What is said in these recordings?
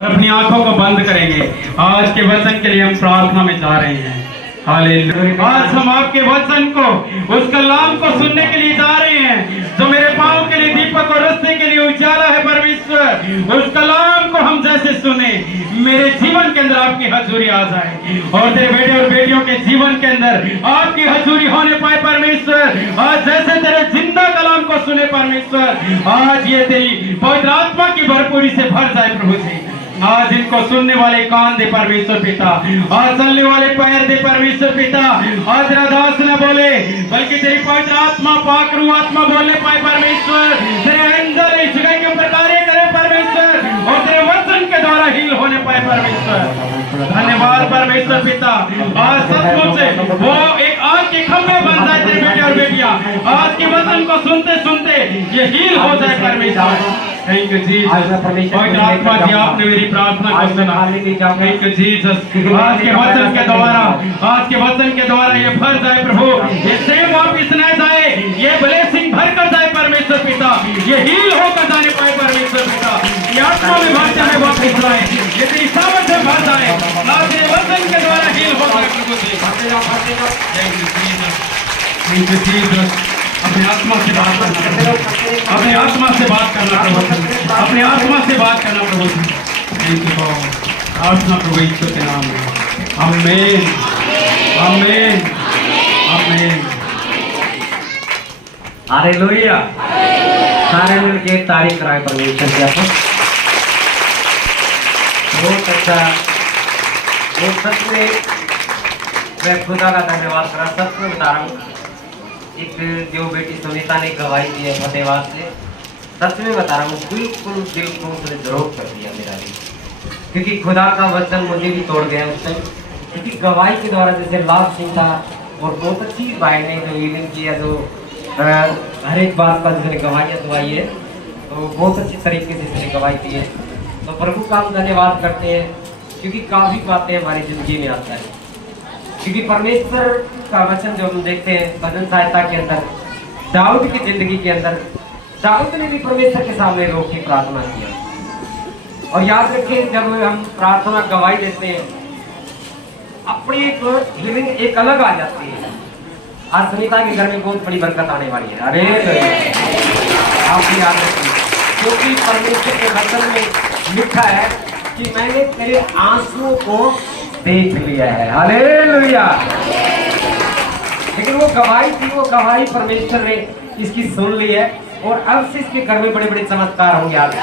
अपनी आंखों को बंद करेंगे। आज के वचन के लिए हम प्रार्थना में जा रहे हैं। हालेलुया। आज हम आपके वचन को, उस कलाम को सुनने के लिए जा रहे हैं जो मेरे पांव के लिए दीपक और रास्ते के लिए उजाला है। परमेश्वर, उस कलाम को हम जैसे सुने, मेरे जीवन के अंदर आपकी हजूरी आ जाए और तेरे बेटे और बेटियों के जीवन के अंदर आपकी हजूरी होने पाए। परमेश्वर, आज जैसे तेरे जिंदा कलाम को सुने परमेश्वर, आज ये तेरी पवित्र आत्मा की भरपूरी से भर जाए प्रभु जी। आज इनको सुनने वाले कान दे परमेश्वर पिता, आज चलने वाले पैर दे परमेश्वर पिता। आज राधास न बोले बल्कि तेरी पवित्र आत्मा, पाक रूह आत्मा बोलने पाए परमेश्वर। तेरे अंदर इस जगह के ऊपर कार्य करे परमेश्वर और तेरे वचन के द्वारा हील होने पाए परमेश्वर। धन्यवाद परमेश्वर पिता। आज सचमुच वो एक आग के खंभे बन जाए तेरे बेटे और बेटियां, आज के वचन को सुनते सुनते ये हील हो जाए परमेश्वर। Thank you Jesus. पवित्र आत्मा जी, आपने मेरी प्रार्थना को सुना। Thank you Jesus. आज के वचन के द्वारा, आज के वचन के द्वारा ये भर जाए प्रभु, ये सेम वापिस न जाए, ये ब्लेसिंग भर कर जाए परमेश्वर पिता, ये हील होकर जाने पाए परमेश्वर पिता। ये आत्मा में भर जाए, वापिस आए, ये तेरी सामर्थ से भर जाए, आज तेरे वचन के द्वारा हील हो जाए प्रभु जी। Thank you Jesus. Thank you Jesus. अपने आत्मा से बात करना, अपने आत्मा से बात करना प्रभु, अपने आत्मा से बात करना प्रभु। Thank you God. प्रार्थना प्रभु ईश्वर के नाम में। आमीन, आमीन, आमीन। हालेलुया। सारे मिलके तारीफ कराए परमेश्वर की। आपको बहुत अच्छा, वो सच में मैं खुदा का धन्यवाद करा। सच में बता रहा हूँ, एक जो बेटी सुनीता ने गवाही दी है फतेहबाद से, सच में बता रहा हूँ, बिल्कुल दिल को उसने जरूर कर दिया मेरा भी, क्योंकि खुदा का वचन मुझे भी तोड़ गया उस टाइम। क्योंकि गवाही के द्वारा जैसे लाभ सिंह था और बहुत अच्छी भाई ने जो हीलिंग किया, जो हर एक बात का जिसने गवाहियाँ दुआई है, तो बहुत अच्छी तरीके से इसने गवाही दी है। तो प्रभु का हम धन्यवाद करते हैं, क्योंकि काफ़ी बातें हमारी ज़िंदगी में आता है। क्योंकि परमेश्वर का वचन जो हम देखते हैं भजन सहायता के अंदर, दाऊद की जिंदगी के अंदर, दाऊद ने भी परमेश्वर के सामने रोक के प्रार्थना किया। और याद रखें, जब हम प्रार्थना गवाही देते हैं, अपनी एक हीलिंग एक अलग आ जाती है। आज सुनीता के घर में बहुत बड़ी बरकत आने वाली है। अरे आप भी याद रखिए, क्योंकि परमेश्वर के वचन में लिखा है कि मैंने तेरे आंसुओं को देख लिया है। हालेलुया। लेकिन वो गवाही थी, वो गवाही परमेश्वर ने इसकी सुन ली है और अब से इसके घर में बड़े बड़े चमत्कार होंगे। आपके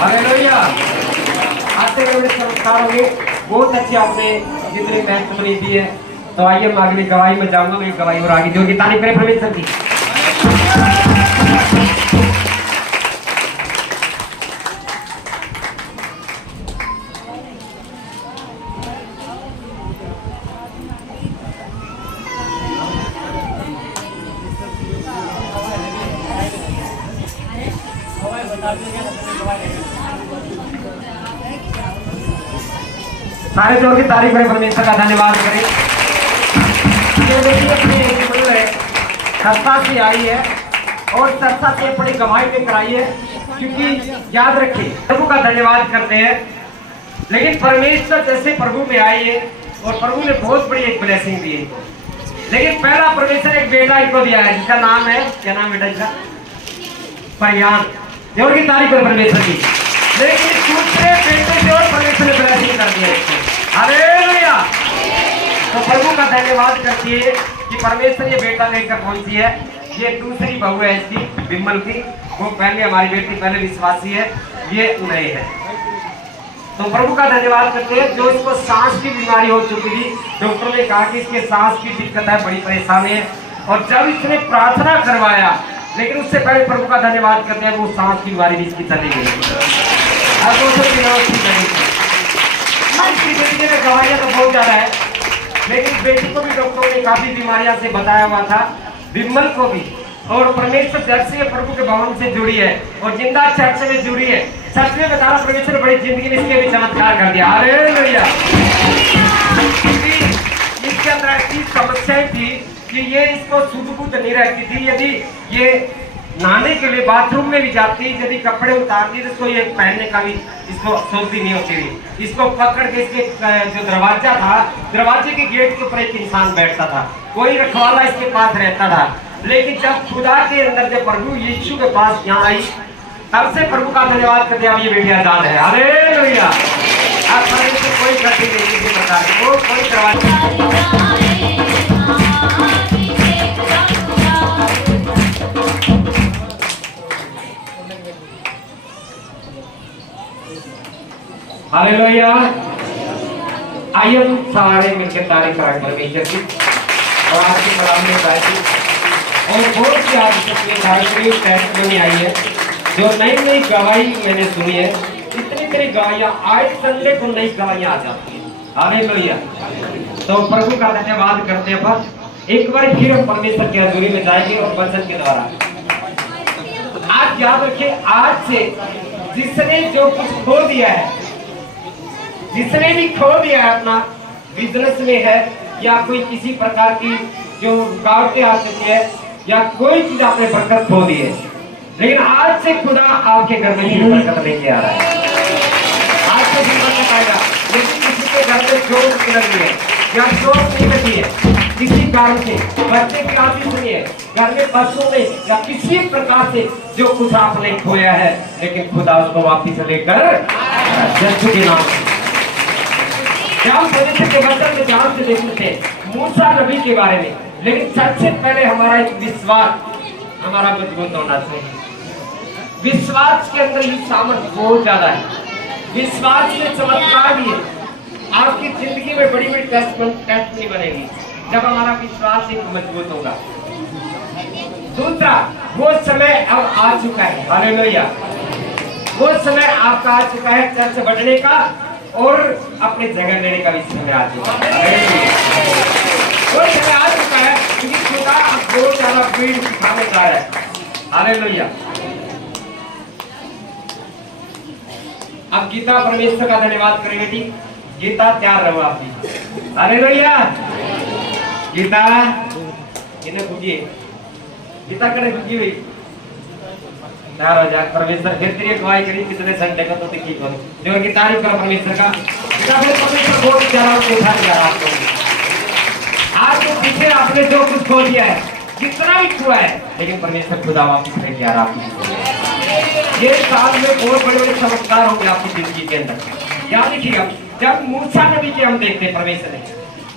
हालेलुया, आते बड़े बड़े चमत्कार होंगे। बहुत अच्छी आपने जितने टेस्टमनी दी है। तो आइए हम आगे गवाही में जाऊंगा, मेरी गवाही और आगे जो की तारीफ करें परमेश्वर की। सारे जोर की तारीफ करें, परमेश्वर का धन्यवाद करें। ये देखिए अपने सरसा से आई है और सरसा से बड़ी गवाही लेकर आई है, क्योंकि याद रखिए प्रभु का धन्यवाद करते हैं। लेकिन परमेश्वर जैसे प्रभु में आई है और प्रभु ने बहुत बड़ी एक ब्लेसिंग दी है। लेकिन पहला परमेश्वर एक बेटा इनको दिया है, जिसका नाम है, क्या नाम बेटा इसका? परियान। जोर की तारीफ करें परमेश्वर की। लेकिन दूसरे बेटे से और परमेश्वर ने ब्लेसिंग कर दिया इसको। हालेलुया। तो प्रभु का धन्यवाद करती है कि परमेश्वर ये बेटा लेकर पहुंची है। ये दूसरी बहू है इसकी, विमल की। वो पहले हमारी बेटी, पहले विश्वासी है, ये नए है। तो प्रभु का धन्यवाद करते हैं। जो इसको सांस की बीमारी हो चुकी थी, डॉक्टर ने कहा कि इसके सांस की दिक्कत है, बड़ी परेशानी है। और जब इसने प्रार्थना करवाया, लेकिन उससे पहले प्रभु का धन्यवाद करते हैं, वो सांस की बीमारी भी इसकी चली गई। बेटी में गवाहियां तो बहुत ज्यादा है, लेकिन बेटी को भी डॉक्टरों ने काफी बीमारियां से बताया हुआ था, विमल को भी। और परमेश्वर चर्च से प्रभु के भवन से जुड़ी है और जिंदा चर्च में जुड़ी है। सच में बता रहा, परमेश्वर बड़ी जिंदगी में इसके भी चमत्कार कर दिया। हालेलुया। इसके अंदर ऐसी समस्याएं थी कि ये इसको शुद्ध बुद्ध नहीं रहती थी। यदि ये नहाने के लिए बाथरूम में भी जाती है, यदि कपड़े उतारती तो इसको ये पहनने का भी इसको सोचती नहीं होती थी। इसको पकड़ के इसके जो दरवाजा था, दरवाजे के गेट के ऊपर एक इंसान बैठता था, कोई रखवाला इसके पास रहता था। लेकिन जब खुदा के अंदर जब प्रभु यीशु के पास यहाँ आई, तब से प्रभु का धन्यवाद करते अब ये बेटी आजाद है। हालेलुया। अब कोई गलती नहीं किसी प्रकार की, कोई करवा हालेलुया। आइए हम सारे मिलकर तारीफ करें परमेश्वर की और आज के कलाम में गायकी और बहुत सी आज टेस्टमनी आई है, जो नई नई गवाही मैंने सुनी है। इतनी गवाहियां आज संडे को नई गवाहियां आ जाती है। हालेलुया। तो प्रभु का धन्यवाद करते हैं। बस एक बार फिर हम परमेश्वर की हजूरी में जाएंगे और वचन के द्वारा आज याद रखिए, आज से जिसने जो कुछ खो दिया है, जिसने भी खो दिया है अपना बिजनेस में है या कोई किसी प्रकार की जो रुकावटें आ चुकी है या कोई चीज आपने बरकत खो दी है, लेकिन आज से खुदा आपके घर में ही बरकत लेके आ रहा है। आज से भी बरकत आएगा। लेकिन किसी के घर में चोट नहीं लगी है या चोट नहीं लगी है किसी कारण से, बच्चे की आदि सुनिए, घर में पशु में या किसी प्रकार से जो कुछ आपने खोया है, लेकिन खुदा उसको वापिस लेकर यीशु के नाम से के वचन में ध्यान से देखते थे मूसा नबी के बारे में। लेकिन सबसे पहले हमारा एक विश्वास हमारा मजबूत होना चाहिए। विश्वास के अंदर ही सामर्थ्य बहुत ज्यादा है। विश्वास में चमत्कार भी है। आपकी जिंदगी में बड़ी बड़ी टेस्ट नहीं बनेगी जब हमारा विश्वास एक मजबूत होगा। दूसरा, वो समय अब आ चुका है। हालेलुया। वो समय आपका आ चुका है चर्च बढ़ने का और अपने जगह लेने का भी समय आ चुका है। वो समय आ चुका है क्योंकि खुदा अब बहुत ज्यादा भीड़ सिखाने जा रहा है। हालेलुया। अब गीता परमेश्वर का धन्यवाद करें बेटी। गीता तैयार रहो आप भी। हालेलुया। गीता इन्हें पूछिए, गीता करे पूछी हुई तैयार हो जाए। परमेश्वर फिर तेरी अगुवाई करी कितने संडे का तो देखिए करो जो की तारीफ करो परमेश्वर का। परमेश्वर बहुत ज्यादा उठा दिया आपको। आज के पीछे आपने जो कुछ खो दिया है, जितना भी हुआ है, लेकिन परमेश्वर खुदा वापस लेके आ रहा आपको। ये साल में बहुत बड़े बड़े चमत्कार होंगे आपकी जिंदगी के अंदर। याद रखिएगा, जब मूसा नबी के हम देखते हैं, परमेश्वर ने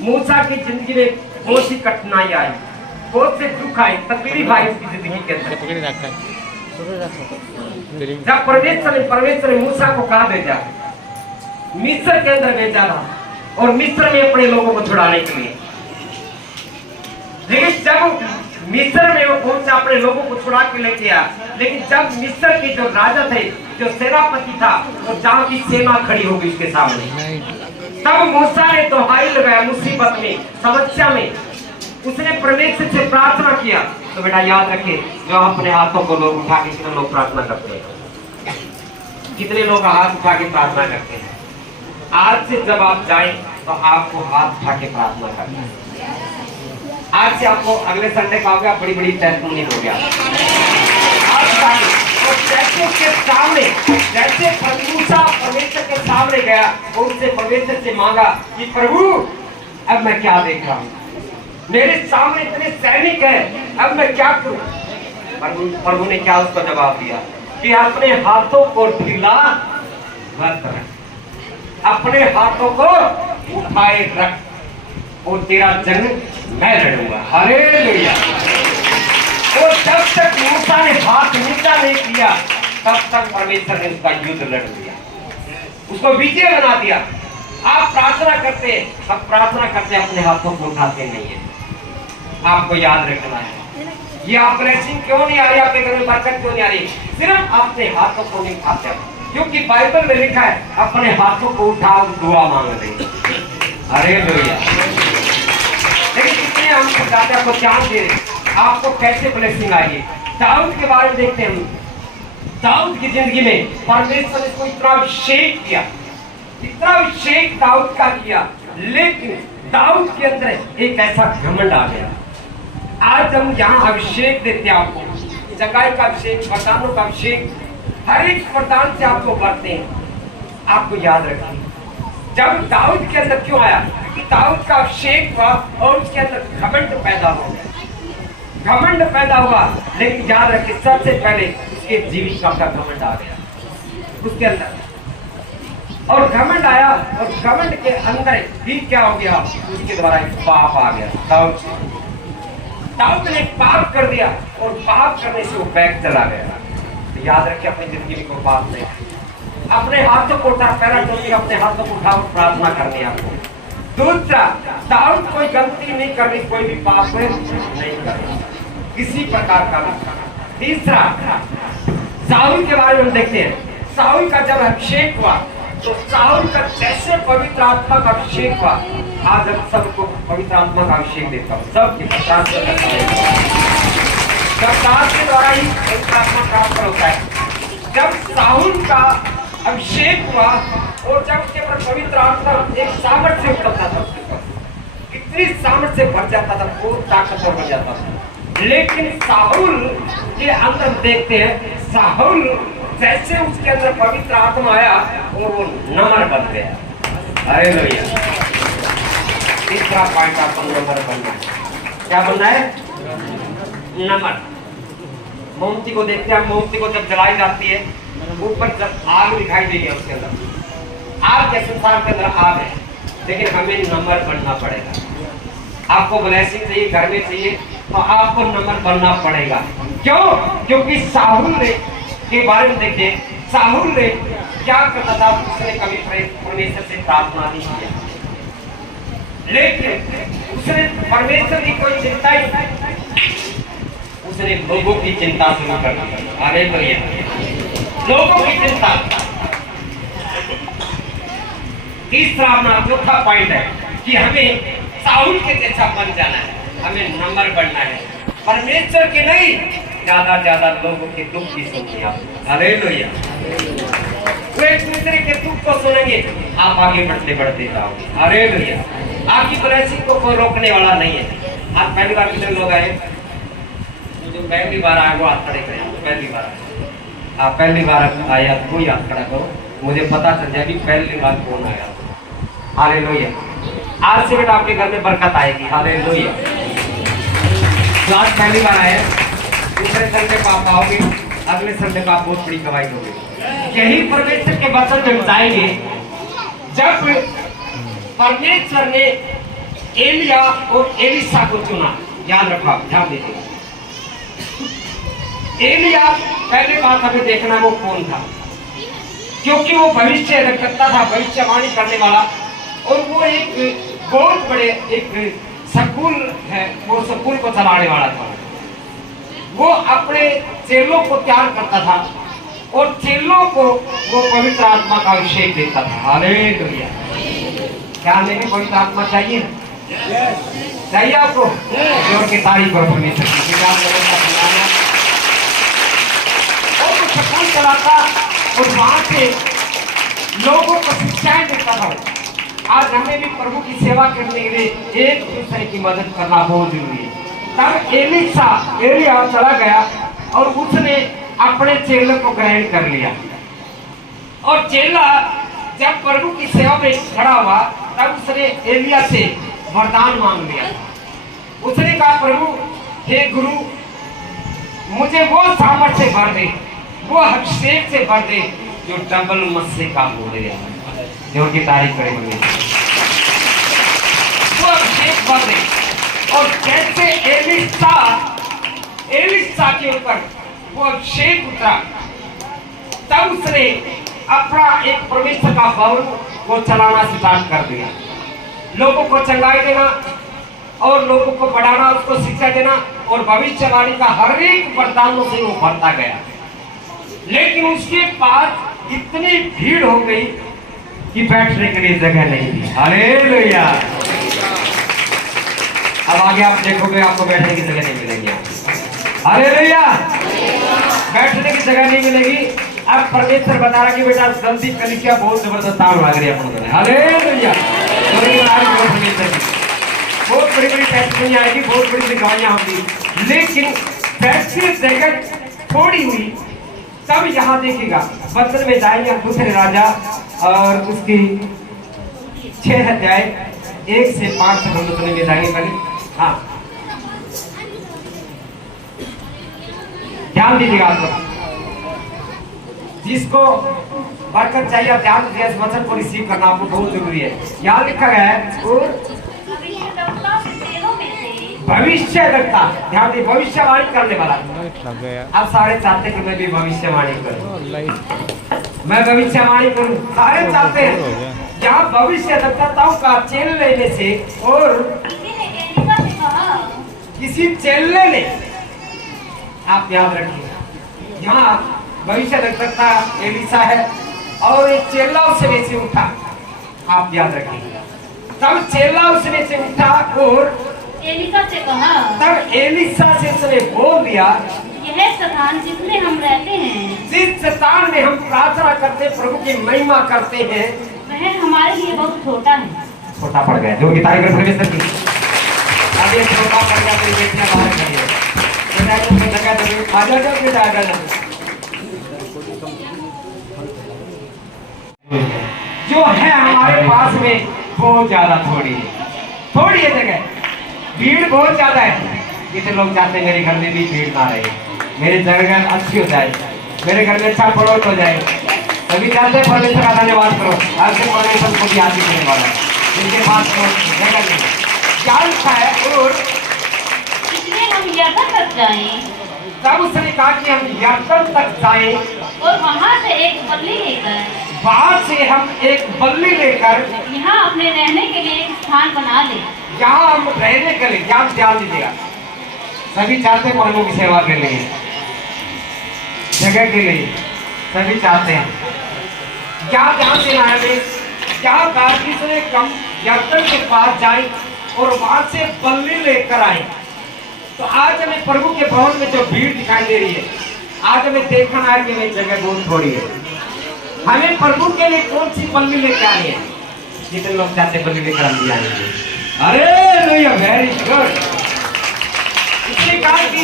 मूसा की जिंदगी में बहुत सी कठिनाई आई, बहुत से दुख आए, तकलीफ आई उसकी जिंदगी के अंदर। जब परमेश्वर ने मूसा को कहा भेजा, मिस्र के अंदर भेजा था और मिस्र में अपने लोगों को छुड़ाने के लिए। लेकिन जब मिस्र में वो पहुंचा, अपने लोगों को छुड़ा के लेके आया, लेकिन जब मिस्र के जो राजा थे, जो सेनापति था, और जहां की सेना खड़ी हो गई उसके सामने, तब मूसा ने दोहाई लगाया मुसीबत में, समस्या में। उसने परमेश्वर से प्रार्थना किया। तो बेटा याद रखे, जो अपने हाथों को लोग उठा के, कितने लोग प्रार्थना करते हैं, कितने लोग हाथ उठा के प्रार्थना करते हैं। आज से जब आप जाएं तो आपको हाथ उठा के प्रार्थना करना है। आज से आपको अगले संडे का हो गया, बड़ी बड़ी टेस्टमनी हो गया। तो जैसे उसके सामने, जैसे मूसा परमेश्वर के सामने गया और उससे परमेश्वर से मांगा कि प्रभु अब मैं क्या देख रहा हूँ, मेरे सामने इतने सैनिक हैं, अब मैं क्या करूं। प्रभु ने क्या उसको जवाब दिया कि अपने हाथों को ढीला मत रख, अपने हाथों को उठाए रख और तेरा जंग मैं लड़ूंगा। हालेलुया। और जब तक मूसा ने हाथ नीचा नहीं किया, तब तक परमेश्वर ने उसका युद्ध लड़ दिया, उसको विजय बना दिया। आप प्रार्थना करते, अब प्रार्थना करते अपने हाथों को उठाते नहीं है। आपको याद रखना है, ये ऑपरेशन क्यों नहीं आ रही, आपके घर में बरकत क्यों नहीं आ रही, सिर्फ अपने हाथों को नहीं उठाते। क्योंकि बाइबल में लिखा है अपने हाथों को उठाओ दुआ मांग रही। हालेलुया। लेकिन इसलिए हम खुदाते आपको ध्यान दे रहे, आपको कैसे ब्लेसिंग आई है। दाऊद के बारे में देखते हैं। दाऊद की जिंदगी में परमेश्वर ने इसको इतना अभिषेक किया, इतना अभिषेक दाऊद का किया, लेकिन दाऊद के अंदर एक ऐसा घमंड आ गया। आज हम यहाँ अभिषेक देते हैं आपको, चंगाई का अभिषेक, वरदानों का अभिषेक, हर एक वरदान से आपको बढ़ते हैं। आपको याद रखिए, जब दाऊद के अंदर क्यों आया कि दाऊद का अभिषेक हुआ और उसके अंदर घमंड पैदा हो गया। घमंड पैदा हुआ, लेकिन याद रखिए सबसे पहले उसके जीविका का घमंड आ गया उसके अंदर, और घमंड आया, और घमंड के अंदर भी क्या हो गया, उसके द्वारा एक पाप आ गया। दाऊद ने पाप कर दिया, और पाप करने से वो बैग चला गया। तो याद रखिए अपनी जिंदगी में कोई पाप नहीं, अपने हाथों को उठा, पहला टोपी अपने हाथों को उठा, प्रार्थना करनी है आपको। दूसरा, दाऊद कोई गलती नहीं करनी, कोई भी पाप नहीं करना किसी प्रकार का भी। तीसरा, साउल के बारे में देखते हैं। साउल का जब अभिषेक हुआ तो साउल का जैसे पवित्र आत्मा का अभिषेक हुआ, आज हम सबको पवित्र आत्मा का अभिषेक देता हूँ, सबके प्रकाश के द्वारा ही पवित्र आत्मा प्राप्त होता है। जब साउल का अभिषेक हुआ और जब उसके ऊपर पवित्र आत्मा एक सामर्थ्य से उतरता था, उसके ऊपर इतनी सामर्थ्य से भर जाता था, बहुत ताकतवर बन जाता था। लेकिन साउल के अंदर देखते हैं, साउल जैसे उसके अंदर पवित्र आत्मा आया और वो नमर बन गया। हालेलुया। तीसरा पॉइंट आपको नमर बनना है। क्या बनना है? नमर। मोमबत्ती को देखते हैं, मोमबत्ती को जब जलाई जाती है, ऊपर जब आग दिखाई देगी, उसके अंदर आग के संसार के अंदर आग है, लेकिन हमें नंबर बनना पड़ेगा। आपको ब्लेसिंग चाहिए, घर में चाहिए, तो आपको नंबर बनना पड़ेगा। क्यों? क्योंकि साहुल ने के बारे में देखिए, साहुल ने क्या करता था, उसने कभी परमेश्वर से प्रार्थना नहीं किया, लेकिन उसने परमेश्वर की कोई चिंता ही नहीं, उसने लोगों की चिंता शुरू कर दी। हालेलुया। लोगों की चिंता। तीसरा अपना चौथा पॉइंट है कि हमें साउल के जैसा बन जाना है, हमें नंबर बनना है, परमेश्वर के नहीं, ज्यादा लोगों के दुख की सुनिए आप। हालेलुया। वो एक दूसरे के दुख को सुनेंगे, आप आगे बढ़ते बढ़ते जाओगे। हालेलुया। आपकी ब्लेसिंग को कोई रोकने वाला नहीं है। आज पहली बार कितने लोग आए? जो पहली बार आए वो हाथ खड़े करें। पहली बार आप पहली बार आया तो कोई हाथ खड़ा करो, मुझे पता चल जाए कि पहली बार कौन आया। हालेलुया। आज से बेटा आपके घर में बरकत आएगी। हालेलुया। आज पहली बार आए, दूसरे संडे को आप आओगे, अगले संडे को आप बहुत बड़ी गवाही दोगे। यही परमेश्वर के वचन जब जाएंगे, जब परमेश्वर ने एलिया और एलिशा को चुना, याद रखो, ध्यान दीजिए। एलिया पहले बात हमें देखना वो कौन था, क्योंकि वो भविष्य करता था, भविष्यवाणी करने वाला, और वो एक बहुत बड़े एक स्कूल है, वो स्कूल को चलाने वाला था। वो अपने चेलों को तैयार करता था और चेलों को वो पवित्र आत्मा का अभिषेक देता था। हालेलुया। क्या हमें भी पवित्र आत्मा चाहिए? चाहिए आपको? जोर की तारीफ करो परमेश्वर की। वो स्कूल चलाता और वहां से लोगों को शिक्षाएं देता था। आज हमें भी प्रभु की सेवा करने के लिए एक दूसरे की मदद करना बहुत जरूरी है। तब एलिया चला गया और उसने अपने चेलों को ग्रहण कर लिया, और चेला जब प्रभु की सेवा में खड़ा हुआ तब उसने एलिया से वरदान मांग लिया। उसने कहा, प्रभु हे गुरु, मुझे वो सामर्थ्य से भर दे, वो अभिषेक से भर दे जो डबल मस्से का हो गया। जो की तारीफ करेंगे, वो अभिषेक भर दे। और जैसे एलिशा के ऊपर वो अभिषेक उतरा, तब उसने अपना एक परमेश्वर का भवन को चलाना स्टार्ट कर दिया। लोगों को चंगाई देना और लोगों को बढ़ाना, उसको शिक्षा देना, और भविष्यवाणी का हर एक वरदानों से वो भरता गया। लेकिन उसके पास इतनी भीड़ हो गई कि बैठने के लिए जगह नहीं थी। हालेलुया। अब आगे आप देखोगे, आपको बैठने की जगह नहीं मिलेगी। हालेलुया। बैठने की जगह नहीं मिलेगी। अब परमेश्वर बता रहा कि बेटा जल्दी कलिसिया बहुत जबरदस्त काम लग रही है अपन को। हालेलुया। बहुत बड़ी बड़ी टेस्टिंग आएगी, बहुत बड़ी गवाहियां होंगी, लेकिन 35 सेकंड थोड़ी हुई, तब यहाँ देखिएगा वचन में जाएंगे दूसरे राजा और उसकी 6 अध्याय 1 से 5 तक हम सुनेंगे जाएंगे पहले। हाँ, ध्यान दीजिएगा आप लोग, जिसको बरकत चाहिए आप ध्यान दीजिए, इस वचन को रिसीव करना आपको बहुत जरूरी है। यहाँ लिखा गया है और भविष्यवक्ता, ध्यान दीजिए, भविष्यवाणी करने वाला। अब सारे चाहते हैं कि मैं भी भविष्यवाणी करूं, मैं भविष्यवाणी करूं, सारे चाहते हैं। यहाँ भविष्यवक्ताओं का चेल लेने से और किसी चेले ने, आप याद रखिए, यहाँ भविष्यवक्ता एलिशा है और एक चेला उसमें से उठा, आप याद रखिए। तब चेला उसमें से उठा और एलिशा से कहा, तब एलिशा से उसने बोल दिया, यह स्थान जिसमें हम रहते हैं, जिस स्थान में हम प्रार्थना करते प्रभु की महिमा करते हैं, वह हमारे लिए बहुत छोटा है। छोटा पड़ गया। जो गीताई कर परमेश्वर की अब ये छोटा पड़ गया तो बेटियां बाहर करिए, बेटा को लगा तो आ जाओ बेटा आ जाओ। जो है हमारे पास में बहुत ज्यादा थोड़ी है जगह, भीड़ बहुत ज्यादा है। कितने लोग चाहते हैं मेरे घर में भी भीड़ ना रहे, मेरी जगह अच्छी हो जाए, मेरे घर में अच्छा पड़ोस हो जाए। सभी चाहते हैं परमेश्वर का धन्यवाद करो, आज से परमेश्वर को भी आदि देने वाला है, जिनके पास जगह नहीं क्या लिखा है। और इसलिए हम यरदन तक जाएं, तब उसने कहा कि हम यरदन तक जाएं और वहाँ से एक बल्ली लेकर, वहां से हम एक बल्ली लेकर यहाँ अपने रहने के लिए एक स्थान बना ले। यहाँ हम रहने के लिए, क्या ध्यान दीजिएगा, सभी चाहते हैं प्रभु की सेवा के लिए, जगह के लिए सभी चाहते हैं। क्या ध्यान देना है हमें, क्या गाड़ी से कम यरदन के पास जाए और वहां से बल्ली लेकर आए। तो आज हमें प्रभु के भवन में जो भीड़ दिखाई दे रही है, आज हमें देखना है कि मेरी जगह बहुत थोड़ी है। हमें प्रभु के लिए कौन सी बल्ली लेकर आनी है? जितने लोग चाहते हैं बल्ली लेकर हम आएंगे। अरे लोहिया, वेरी गुड। इसने कहा कि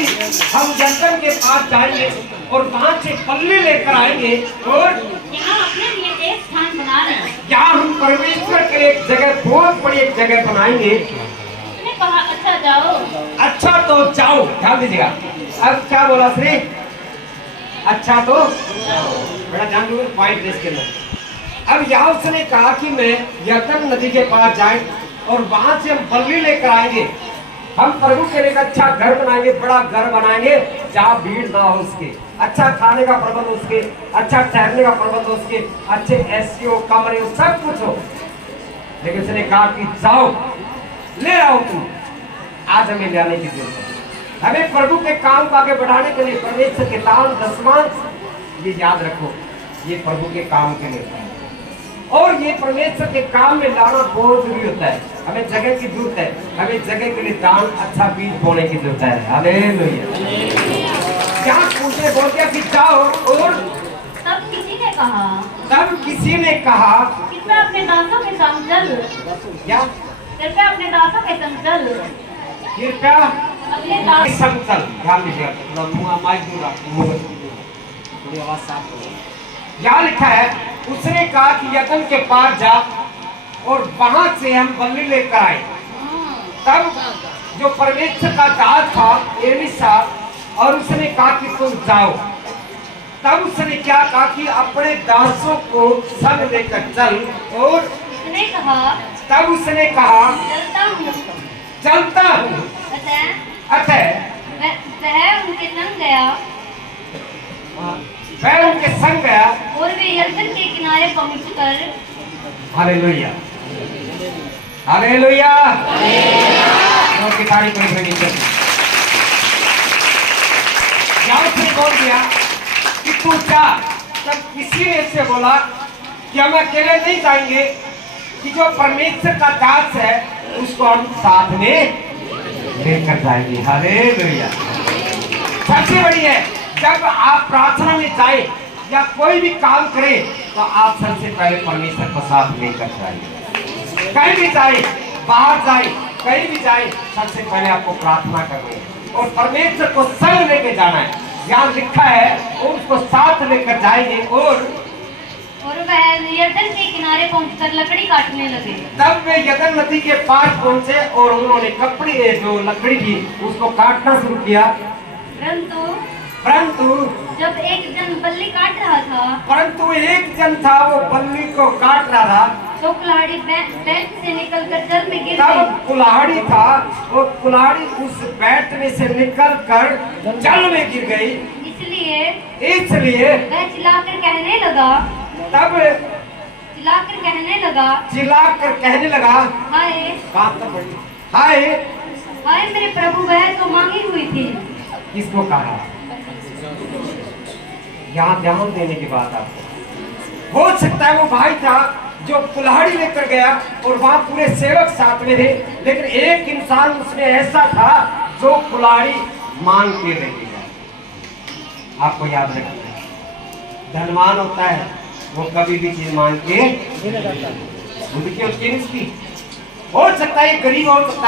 हम यरदन के पास जाएंगे और वहां से बल्ली लेकर आएंगे और यहाँ अपने लिए एक स्थान बना ले। यहाँ हम परमेश्वर के लिए एक जगह, बहुत बड़ी एक जगह बनाएंगे। उसने कहा, अच्छा जाओ। अच्छा तो जाओ, ध्यान दीजिएगा। अब क्या बोला श्री? अच्छा तो बड़ा ध्यान दो पॉइंट इसके अंदर। अब यहाँ उसने कहा कि मैं यरदन नदी के पास जाए और वहां से हम बल्ली लेकर आएंगे, हम प्रभु के लिए अच्छा घर बनाएंगे, बड़ा घर बनाएंगे जहाँ भीड़ ना हो, उसके अच्छा खाने का प्रबंध, उसके अच्छा ठहरने का प्रबंध, उसके अच्छे एसीओ कमरे सब कुछ हो। लेकिन उसने कहा कि जाओ ले आओ तुम, आज हमें ले आने की जरूरत है। हमें प्रभु के काम को आगे बढ़ाने के लिए परमेश्वर के दान दशमांश, ये याद रखो, ये प्रभु के काम के लिए है और ये परमेश्वर के काम में लाना बहुत जरूरी होता है। हमें जगह की जरूरत है, हमें जगह के लिए दान, अच्छा बीज बोने की जरूरत है। हालेलुया। क्या पूछने बोल दिया कि जाओ और तब किसी ने कहा, तब किसी ने कहा, कृपया अपने दासों के संग चल। क्या? कृपया अपने दासों के संग चल। कृपया अपने दास संग चल। ध्यान दीजिएगा, मुंह माइक दूर रखो, थोड़ी आवाज साफ करो। यहाँ लिखा है, उसने कहा कि यरदन के पास जा और वहां से हम बल्ली लेकर आए। तब जो परमेश्वर का दास था एलिशा, और उसने कहा कि तुम जाओ। तब उसने क्या कहा कि अपने दासों को संग लेकर चल। और उसने कहा, तब उसने कहा चलता हूँ। चलता हूँ। अतः वह उनके संग गया वह उनके संग गया और वे यरदन के किनारे पहुंचकर, हालेलुया हालेलुया, और की तारीफ करें। उसने बोल दिया कि तू जा। तब किसी ने इससे बोला कि हम अकेले नहीं जाएंगे, कि जो परमेश्वर का दास है उसको हम साथ में लेकर जाएंगे। हालेलुया। सबसे बड़ी है, जब आप प्रार्थना में जाए या कोई भी काम करे तो आप सबसे पहले परमेश्वर को साथ लेकर जाइए। कहीं भी जाए, बाहर जाए, कहीं भी जाए, सबसे पहले आपको प्रार्थना करनी है और परमेश्वर को संग लेके जाना है। यहाँ लिखा है और उसको साथ लेकर जाएंगे और वह यरदन के किनारे पहुंचकर लकड़ी काटने लगे। तब वे यरदन नदी के पास पहुंचे और उन्होंने कपड़े जो लकड़ी थी उसको काटना शुरू किया। परंतु जब एक जन बल्ली काट रहा था वो बल्ली को काट रहा था तो कुल्हाड़ी बैठ से निकलकर जल में गिर तब गई। कुल्हाड़ी था वो कुल्हाड़ी उस बैट में से निकलकर जल में गिर गई। इसलिए वह चिल्लाकर कहने लगा हाय हाय मेरे प्रभु, वह तो मांगी हुई थी। किसको कहा? यहाँ ध्यान देने की बात आपको। हो सकता है वो भाई था जो कुल्हाड़ी लेकर गया और वहां पूरे सेवक साथ में थे, लेकिन एक इंसान उसमें ऐसा था जो कुल्हाड़ी मांग के लेके गया। आपको याद रखना, धनवान होता है वो कभी भी चीज मांग के उसकी हो सकता है गरीब हो सकता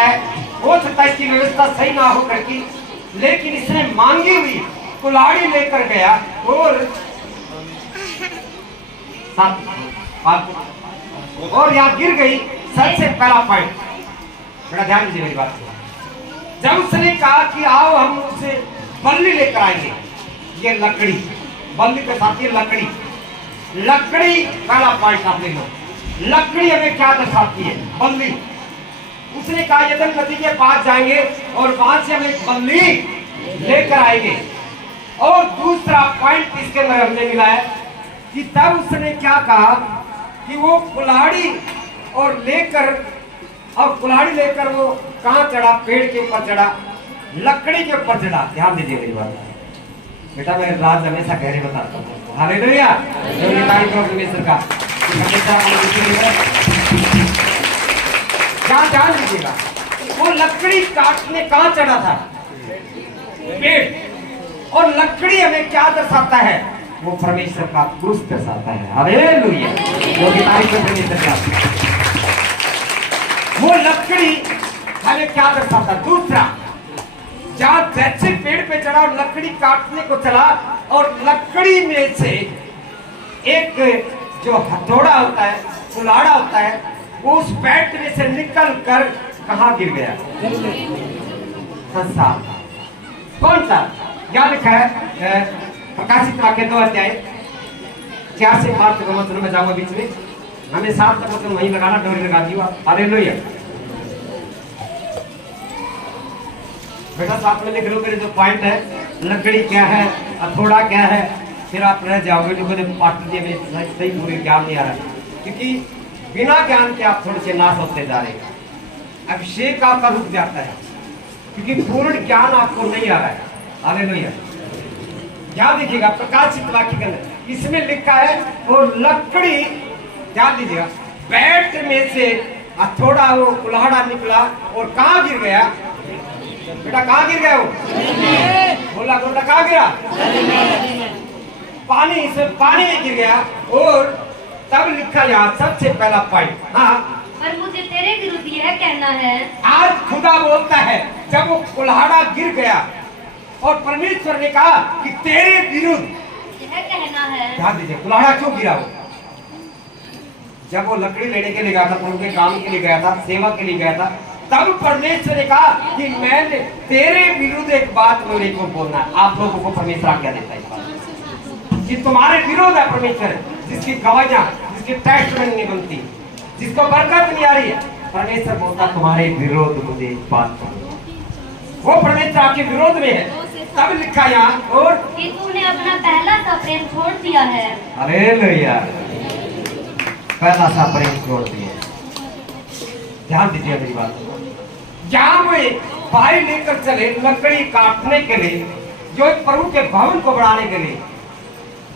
है इसकी व्यवस्था सही ना हो करके, लेकिन इसने मांगी हुई कुल्हाड़ी लेकर गया और यहाँ गिर गई। सबसे पहला पॉइंट, बड़ा ध्यान दीजिए मेरी बात। जब उसने कहा कि आओ हम उसे बल्ली लेकर आएंगे, ये लकड़ी, बल्ली के साथ ये लकड़ी पहला पॉइंट आप ले लो। लकड़ी हमें क्या दर्शाती है? बल्ली। उसने कहा यरदन नदी के पास जाएंगे और वहां से हम एक बल्ली लेकर आएंगे। और दूसरा पॉइंट इसके अंदर हमने मिला है कि तब उसने क्या कहा कि वो कुल्हाड़ी लेकर वो कहां चढ़ा? पेड़ के ऊपर चढ़ा, लकड़ी के ऊपर चढ़ा। ध्यान दीजिए मेरी बात बेटा, मैं राज हमेशा गहरे बताता हूँ। हालेलुया, परमेश्वर का ध्यान दीजिएगा। वो लकड़ी काटने कहां चढ़ा था? पेड़। और लकड़ी हमें क्या दर्शाता है? वो परमेश्वर का क्रूस दर्शाता है। हालेलुया, वो लकड़ी हमें क्या दर्शाता है? दूसरा, जहां जैसे पेड़ पे चढ़ा और लकड़ी काटने को चला और लकड़ी में से एक जो हथौड़ा होता है, कुल्हाड़ा होता है, वो उस बैट में से निकल कर कहां गिर गया? संसार। कौन सा? यहाँ लिखा है प्रकाशित वाक्य 2 अध्याय 4 से 5 तक मतलब में जाऊंगा बीच में, हमें 7 तक मतलब वहीं लगाना, डोरी लगा दी। हालेलुया बेटा, साथ में लिख लो मेरे जो पॉइंट है। लकड़ी क्या है, हथौड़ा क्या है, फिर आप रह जाओगे सही पूरे ज्ञान नहीं आ रहा, क्योंकि बिना ज्ञान के आप थोड़े से नाश होते जा रहे हैं। अभिषेक आपका रुक जाता है क्योंकि पूर्ण ज्ञान आपको नहीं आ रहा है। हालेलुया, ध्यान दीजिएगा प्रकाशित वाक्य के अंदर इसमें लिखा है और लकड़ी, ध्यान दीजिएगा, बैट में से हथौड़ा वो कुल्हाड़ा निकला और कहां गिर गया? बेटा कहां गिर गया? वो बोला कहां गिरा? पानी में गिर गया। और तब लिखा यहाँ सबसे पहला पॉइंट, हाँ, पर मुझे तेरे विरुद्ध यह कहना है। आज खुदा बोलता है, जब वो कुल्हाड़ा गिर गया और परमेश्वर ने कहा कि तेरे विरुद्ध यह कहना है। ध्यान दीजिए, कुल्हाड़ा क्यों गिरा? वो जब वो लकड़ी लेने के लिए गया था, प्रभु के काम के लिए गया था, सेवा के लिए गया था, तब परमेश्वर ने कहा कि मैंने तेरे विरुद्ध एक बात मेरे को बोलना है। आप लोगों को परमेश्वर आज्ञा देता है कि तुम्हारे विरोध है परमेश्वर, जिसकी गवाहियां, जिसकी टेस्टमेंट नहीं बनती, जिसको बरकत नहीं आ रही है, परमेश्वर बोलता तुम्हारे विरोध मुझे एक बात बोलो। वो परमेश्वर आपके विरोध में है। तब लिखा यहाँ और कि तूने अपना पहला सा प्रेम छोड़ दिया है। हालेलुया, पहला सा प्रेम छोड़ दिया। ध्यान दीजिए मेरी बात। जहां वे भाई लेकर चले लकड़ी काटने के लिए, जो प्रभु के भवन को बढ़ाने के लिए,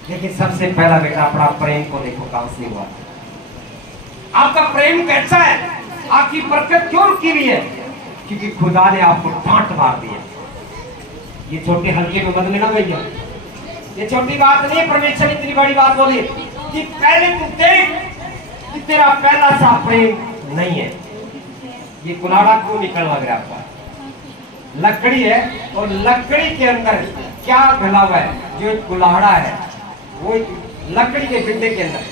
लेकिन सबसे पहला बेटा अपना प्रेम को देखो कहां से हुआ। आपका प्रेम कैसा है? आपकी बरकत क्यों रुकी हुई है? क्योंकि खुदा ने आपको डांट मार दिया। ये छोटे हल्के में मत लेना भैया, ये छोटी बात नहीं। परमेश्वर ने इतनी बड़ी बात बोली कि पहले तू देख कि तेरा पहला सा प्रेम नहीं है। ये कुल्हाड़ा क्यों निकल लग रहा है? आपका लकड़ी है और लकड़ी के अंदर क्या गला हुआ है, जो एक कुल्हाड़ा है वो एक लकड़ी के बिंडे के अंदर,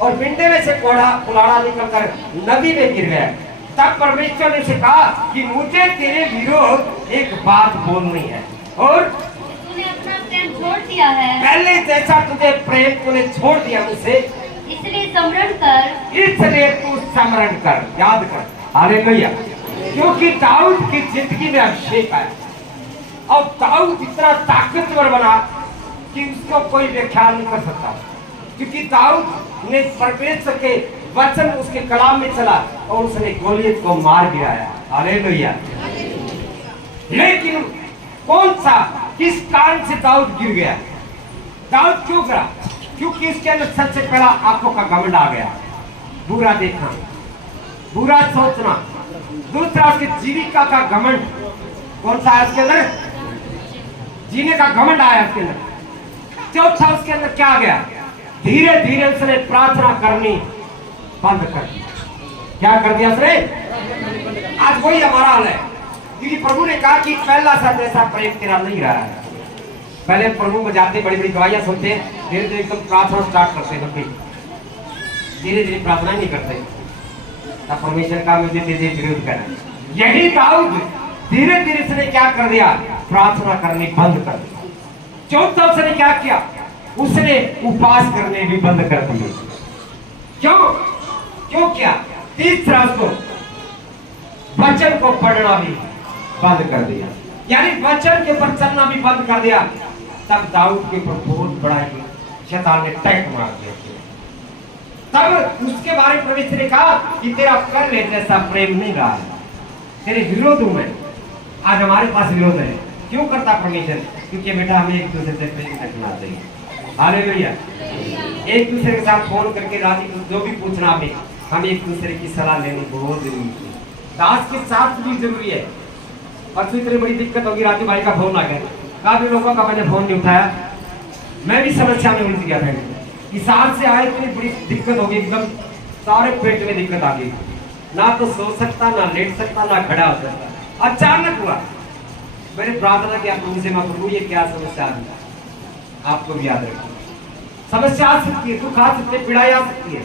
और बिंडे में से कुल्हाड़ा निकलकर नदी में गिर गया। तब परमेश्वर ने उसे कहा कि मुझे तेरे विरोध एक बात बोलनी है, और तूने अपना प्रेम छोड़ दिया है, पहले जैसा तुझे प्रेम तूने छोड़ दिया मुझसे, इसलिए स्मरण कर। इसलिए तू स्मरण कर, याद कर। हालेलुया। क्योंकि दाऊद की जिंदगी में अभिषेक आया, और दाऊद इतना ताकतवर बना कि उसको कोई व्याख्या नहीं कर सकता, क्योंकि दाऊद ने परमेश्वर के वचन उसके कलाम में चला और उसने गोलियत को मार गिराया। हालेलुया। लेकिन कौन सा, किस कारण से दाऊद गिर गया? दाऊद क्यों गिरा? क्योंकि इसके अंदर सबसे पहला आंखों का घमंड आ गया, बुरा देखना, बुरा सोचना। दूसरा उसके जीविका का घमंड, कौन सा है उसके अंदर? जीने का घमंड आया उसके अंदर। चौथा उसके अंदर क्या आ गया? धीरे धीरे उसने प्रार्थना करनी बंद कर दी। क्या कर दिया उसने? आज वही हमारा हाल है, क्योंकि प्रभु ने कहा कि पहला सा जैसा प्रेम तेरा नहीं रहा है। पहले प्रभु को जाते बड़ी बड़ी गवाहियां सुनते हैं, धीरे धीरे एकदम प्रार्थना स्टार्ट करते हैं, धीरे धीरे प्रार्थना नहीं करते, तब परमेश्वर का मुझे धीरे धीरे विरोध करना। यही दाऊद धीरे धीरे उसने क्या कर दिया? प्रार्थना करनी बंद कर दी। चौथा उसने क्या किया? उसने उपवास करने भी बंद कर दिए। क्यों किया? तीसरा उसको वचन को पढ़ना भी बंद कर दिया, यानी वचन के ऊपर चलना भी बंद कर दिया। तब दाऊद के ऊपर बहुत बड़ा शैतान ने टैक मार दिया। तब उसके बारे में परमेश्वर ने कहा कि तेरा कर ले जैसा प्रेम नहीं रहा है, तेरे विरोध हूं मैं। आज हमारे पास विरोध है, क्यों करता परमेश्वर? क्योंकि बेटा हमें एक दूसरे से प्रेम रखना चाहिए। हालेलुया। एक दूसरे के साथ फोन करके राजी जो भी पूछना हमें एक दूसरे की सलाह लेनी बहुत जरूरी है। दास के साथ भी जरूरी है। परसों इतनी बड़ी दिक्कत होगी, राजू भाई का फोन आ गया, काफी लोगों का मैंने फोन नहीं उठाया, मैं भी समस्या में उलझ गया था। इस साल से आए इतनी बड़ी दिक्कत होगी, एकदम सारे पेट में दिक्कत आ गई, ना तो सो सकता, ना लेट सकता, ना खड़ा हो सकता। अचानक हुआ, मैंने प्रार्थना किया प्रभु से, प्रभु ये क्या समस्या आ गई? आपको भी याद रखिए, समस्या आ सकती है, दुख आ सकते, पीड़ाई आ सकती है,